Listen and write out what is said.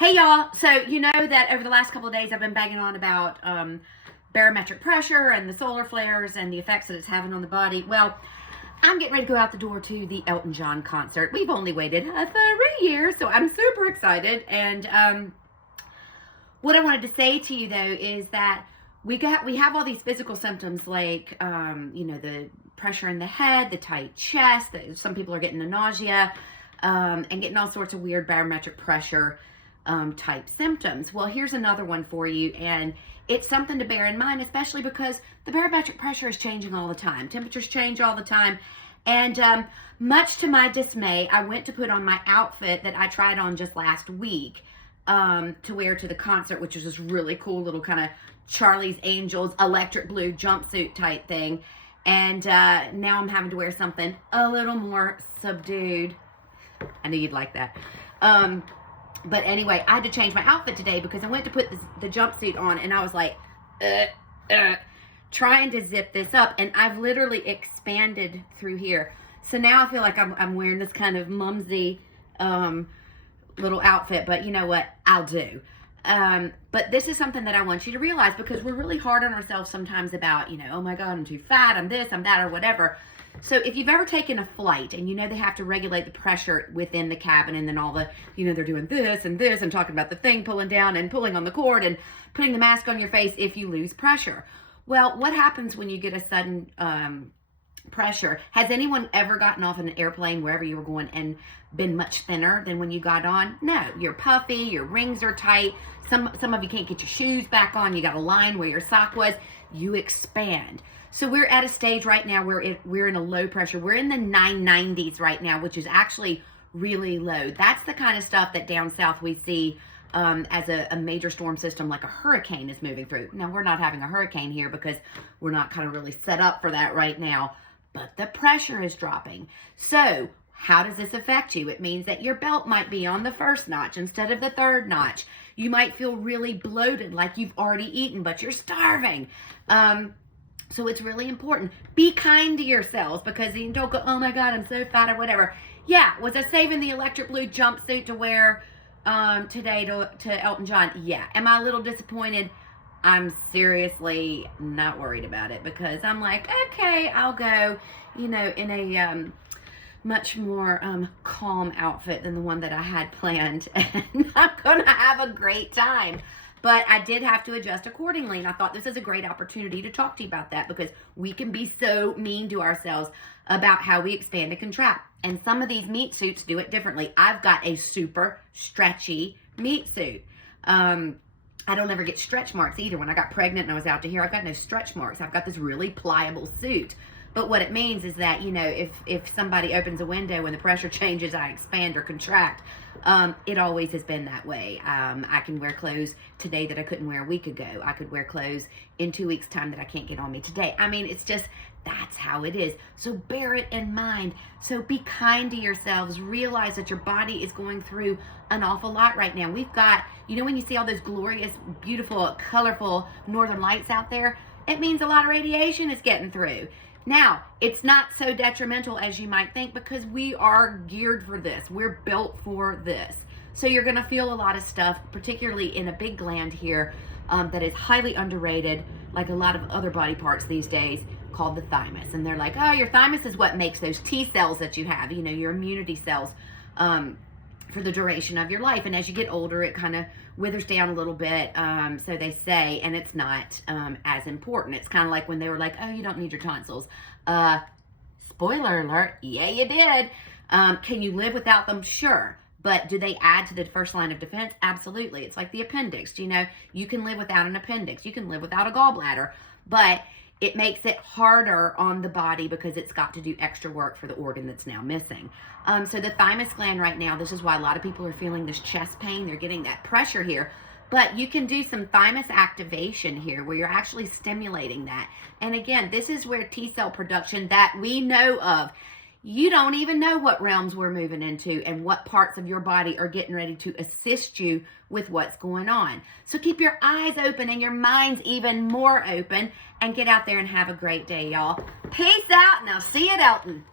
Hey y'all, so you know that over the last couple of days I've been banging on about barometric pressure and the solar flares and the effects that it's having on the body. Well, I'm getting ready to go out the door to the Elton John concert. We've only waited 3 years, so I'm super excited. And what I wanted to say to you though is that we have all these physical symptoms like the pressure in the head, the tight chest. Some people are getting the nausea and getting all sorts of weird barometric pressure type symptoms. Well, here's another one for you, and it's something to bear in mind, especially because the barometric pressure is changing all the time. Temperatures change all the time, and much to my dismay, I went to put on my outfit that I tried on just last week to wear to the concert, which was this really cool little kind of Charlie's Angels electric blue jumpsuit type thing, and now I'm having to wear something a little more subdued. I knew you'd like that. But anyway, I had to change my outfit today because I went to put the jumpsuit on and I was like, trying to zip this up, and I've literally expanded through here. So now I feel like I'm wearing this kind of mumsy little outfit, but you know what? I'll do. But this is something that I want you to realize, because we're really hard on ourselves sometimes about, oh my God, I'm too fat, I'm this, I'm that, or whatever. So if you've ever taken a flight and they have to regulate the pressure within the cabin, and then all the, they're doing this and this and talking about the thing pulling down and pulling on the cord and putting the mask on your face if you lose pressure. Well, what happens when you get a sudden pressure? Has anyone ever gotten off an airplane wherever you were going and been much thinner than when you got on? No, you're puffy, your rings are tight. Some of you can't get your shoes back on. You got a line where your sock was. You expand. So we're at a stage right now where we're in a low pressure. We're in the 990s right now, which is actually really low. That's the kind of stuff that down south we see as a major storm system, like a hurricane is moving through. Now, we're not having a hurricane here because we're not kind of really set up for that right now, but the pressure is dropping. So how does this affect you? It means that your belt might be on the first notch instead of the third notch. You might feel really bloated, like you've already eaten, but you're starving. So it's really important. Be kind to yourselves, because you don't go, oh my God, I'm so fat or whatever. Yeah, was I saving the electric blue jumpsuit to wear today to Elton John? Yeah. Am I a little disappointed? I'm seriously not worried about it, because I'm like, okay, I'll go, in a much more calm outfit than the one that I had planned, and I'm gonna have a great time. But I did have to adjust accordingly, and I thought this is a great opportunity to talk to you about that, because we can be so mean to ourselves about how we expand and contract. And some of these meat suits do it differently. I've got a super stretchy meat suit. I don't ever get stretch marks either. When I got pregnant and I was out to here, I've got no stretch marks. I've got this really pliable suit. But what it means is that, if somebody opens a window and the pressure changes, I expand or contract. It always has been that way. I can wear clothes today that I couldn't wear a week ago. I could wear clothes in 2 weeks' time that I can't get on me today. I mean, it's just, that's how it is. So bear it in mind. So be kind to yourselves. Realize that your body is going through an awful lot right now. We've got, when you see all those glorious, beautiful, colorful northern lights out there, it means a lot of radiation is getting through. Now, it's not so detrimental as you might think, because we are geared for this. We're built for this. So you're going to feel a lot of stuff, particularly in a big gland here that is highly underrated, like a lot of other body parts these days, called the thymus. And they're like, oh, your thymus is what makes those T cells that you have, your immunity cells for the duration of your life. And as you get older, it kind of withers down a little bit, so they say, and it's not as important. It's kind of like when they were like, oh, you don't need your tonsils. Spoiler alert, yeah, you did. Can you live without them? Sure. But do they add to the first line of defense? Absolutely. It's like the appendix. You can live without an appendix. You can live without a gallbladder. But it makes it harder on the body because it's got to do extra work for the organ that's now missing. So the thymus gland right now, this is why a lot of people are feeling this chest pain. They're getting that pressure here. But you can do some thymus activation here where you're actually stimulating that. And again, this is where T cell production that we know of, you don't even know what realms we're moving into and what parts of your body are getting ready to assist you with what's going on. So keep your eyes open and your minds even more open, and get out there and have a great day, y'all. Peace out, and I'll see you at Elton.